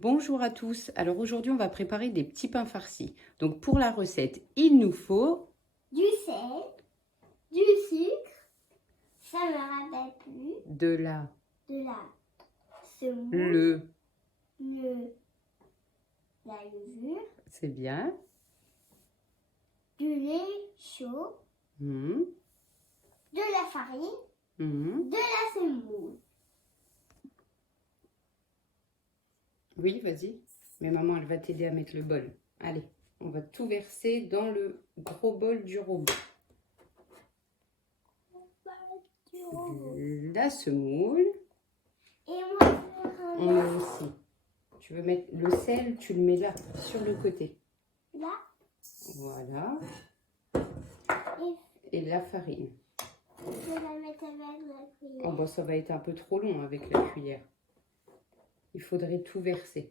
Bonjour à tous. Alors aujourd'hui, on va préparer des petits pains farcis. Donc pour la recette, il nous faut du sel, du sucre, ça me rappelle plus, de la de la semoule, la levure, c'est bien, du lait chaud, Mhm. de la farine, Mhm. de la semoule. Oui, vas-y. Mais maman, elle va t'aider à mettre le bol. Allez, on va tout verser dans le gros bol du robot. La semoule, Et moi, on met aussi. Tu veux mettre le sel, tu le mets là, sur le côté. là, Voilà. Et la farine. je vais la mettre avec la cuillère. Oh, bah, ça va être un peu trop long avec la cuillère. Il faudrait tout verser.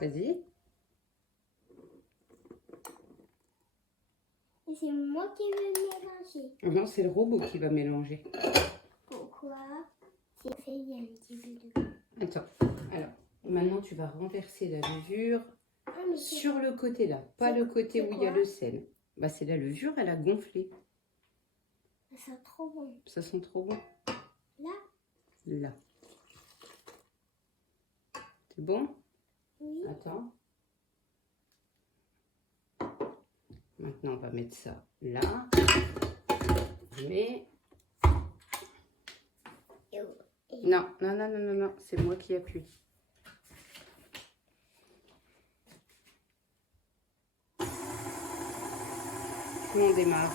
Vas-y. Et c'est moi qui vais mélanger. Non, c'est le robot qui va mélanger. Pourquoi? C'est fait, il y a un petit peu de... Attends. Alors, maintenant, tu vas renverser la levure Ah, mais c'est sur le côté là. Pas le côté où il y a quoi? le sel. Bah, c'est la levure, elle a gonflé. ça sent trop bon. Ça sent trop bon. Là? Là. C'est bon? Oui. Attends. Maintenant, on va mettre ça là. Mais... Non, non, non, non, non, non. C'est moi qui appuie. On démarre.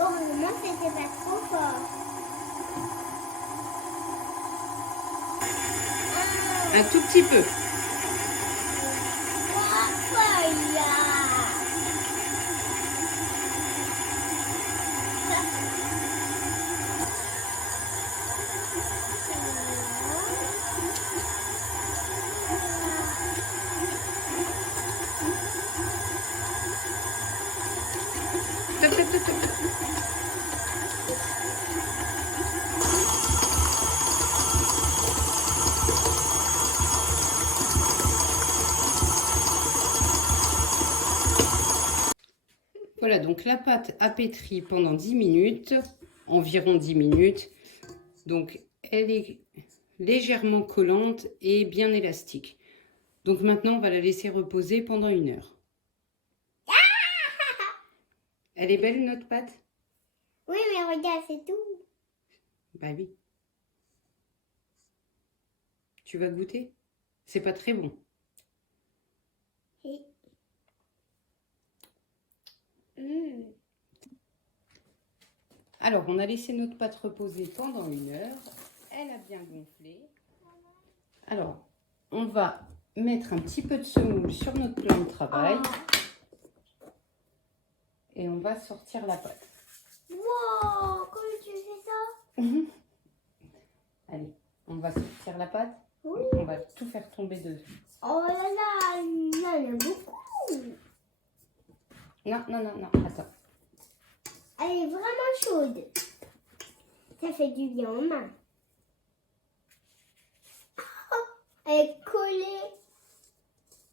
Heureusement, c'était pas trop fort. Un tout petit peu. Top, top, top, top. Voilà, donc la pâte a pétri pendant 10 minutes, environ 10 minutes. Donc, elle est légèrement collante et bien élastique. Donc maintenant, on va la laisser reposer pendant 1 heure. Elle est belle, notre pâte? Oui, mais regarde, c'est tout. Bah oui. Tu vas goûter? C'est pas très bon. Alors, on a laissé notre pâte reposer pendant 1 heure. Elle a bien gonflé. Alors, on va mettre un petit peu de semoule sur notre plan de travail. Et on va sortir la pâte. Wow, comment tu fais ça? Allez, on va sortir la pâte. Oui. On va tout faire tomber dessus. Oh là là, il y en a beaucoup. Non, non, non, non, attends. Elle est vraiment chaude. Ça fait du bien aux mains. Oh, elle est collée.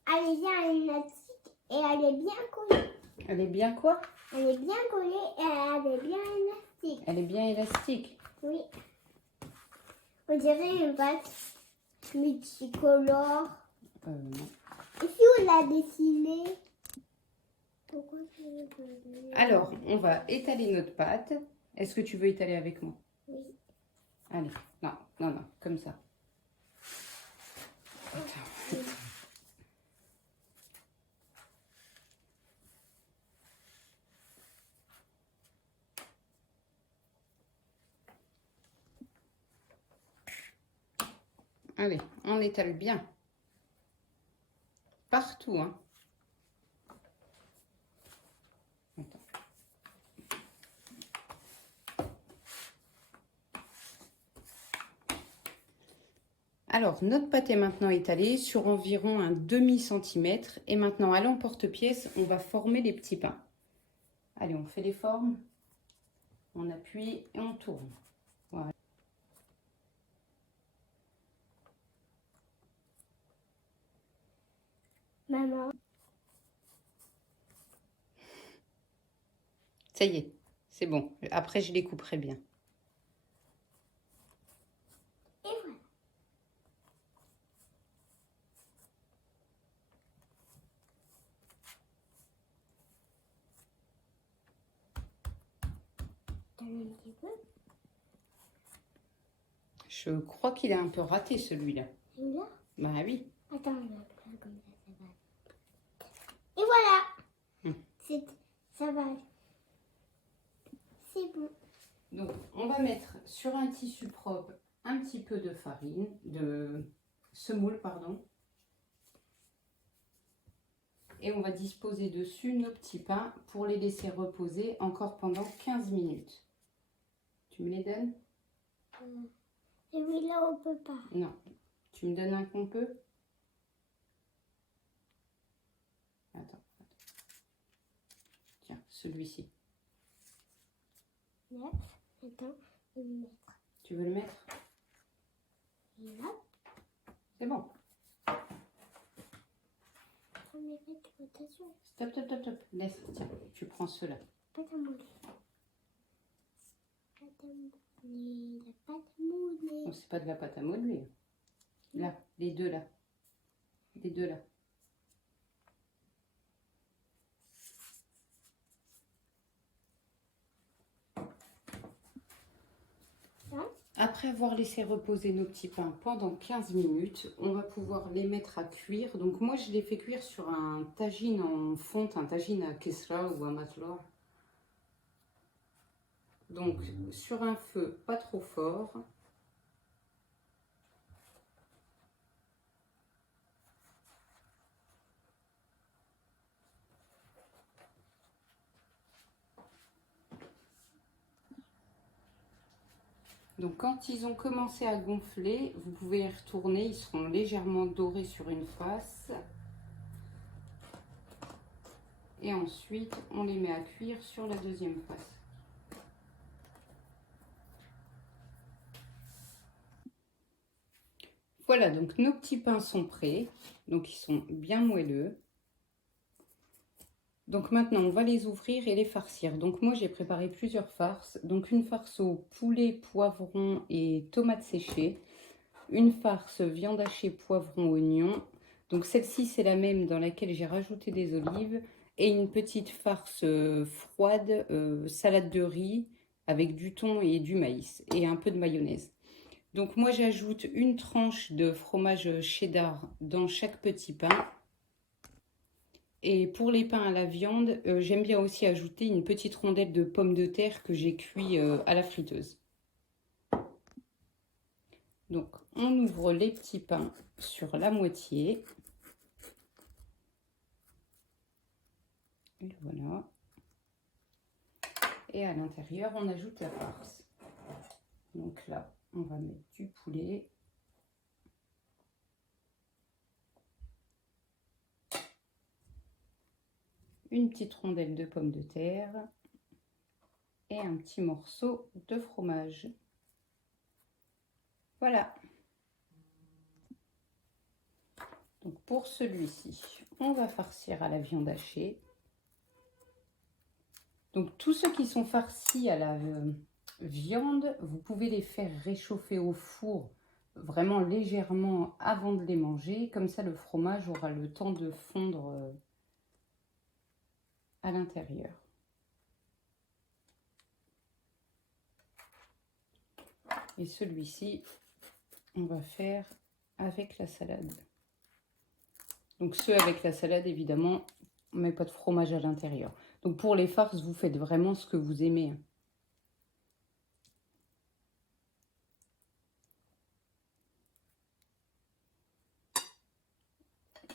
Elle est bien élastique et elle est bien collée. Elle est bien quoi? Elle est bien collée et elle est bien élastique. Elle est bien élastique. Oui. On dirait une pâte multicolore. Non. Et si on l'a dessinée? Pourquoi tu veux que... Alors, on va étaler notre pâte. Est-ce que tu veux étaler avec moi? Oui. Allez, non, non, non, comme ça. Attends. Allez, on étale bien. Partout, hein. Attends. Alors, notre pâte est maintenant étalée sur environ un demi-centimètre. Et maintenant, à l'emporte-pièce, on va former les petits pains. Allez, on fait les formes. On appuie et on tourne. Voilà. Maman. Ça y est, c'est bon. Après, je les couperai bien. Et voilà. Donne un petit peu. Je crois qu'il a un peu raté celui-là. Celui-là? Bah oui. Attends, je vais faire comme ça va. Et voilà. Ça va. C'est bon. Donc, on va mettre sur un tissu propre un petit peu de farine, de semoule, pardon. Et on va disposer dessus nos petits pains pour les laisser reposer encore pendant 15 minutes. Tu me les donnes? Celui-là, on peut pas. Non. Tu me donnes un qu'on peut? Attends. Tiens, celui-ci. Neuf. Attends, je vais le mettre. Tu veux le mettre? Et là. C'est bon. On met attention. Stop. Laisse. Tiens, tu prends ceux-là. Pâte à modeler. Pâte à modeler. La pâte à modeler. Non, c'est pas de la pâte à modeler. Là, les deux là. Les deux là. Après avoir laissé reposer nos petits pains pendant 15 minutes, on va pouvoir les mettre à cuire. Donc moi, je les fais cuire sur un tagine en fonte, un tagine à kesra ou à matloa. Donc sur un feu pas trop fort. Donc quand ils ont commencé à gonfler, vous pouvez les retourner, ils seront légèrement dorés sur une face. Et ensuite, on les met à cuire sur la deuxième face. Voilà, donc nos petits pains sont prêts. Donc ils sont bien moelleux. Donc maintenant, on va les ouvrir et les farcir. Donc moi, j'ai préparé plusieurs farces. Donc une farce au poulet, poivron et tomates séchées. Une farce viande hachée, poivron, oignon. Donc celle-ci, c'est la même dans laquelle j'ai rajouté des olives. Et une petite farce froide, salade de riz avec du thon et du maïs. Et un peu de mayonnaise. Donc moi, j'ajoute une tranche de fromage cheddar dans chaque petit pain. Et pour les pains à la viande, j'aime bien aussi ajouter une petite rondelle de pommes de terre que j'ai cuit à la friteuse. Donc, on ouvre les petits pains sur la moitié. Et voilà. Et à l'intérieur, on ajoute la farce. Donc là, on va mettre du poulet. Une petite rondelle de pommes de terre. Et un petit morceau de fromage. Voilà. Donc pour celui-ci, on va farcir à la viande hachée. Donc tous ceux qui sont farcis à la viande, vous pouvez les faire réchauffer au four vraiment légèrement avant de les manger. Comme ça, le fromage aura le temps de fondre à l'intérieur. Et celui-ci, on va faire avec la salade. Donc ceux avec la salade, évidemment, on ne met pas de fromage à l'intérieur. Donc pour les farces, vous faites vraiment ce que vous aimez.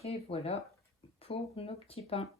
Et voilà pour nos petits pains.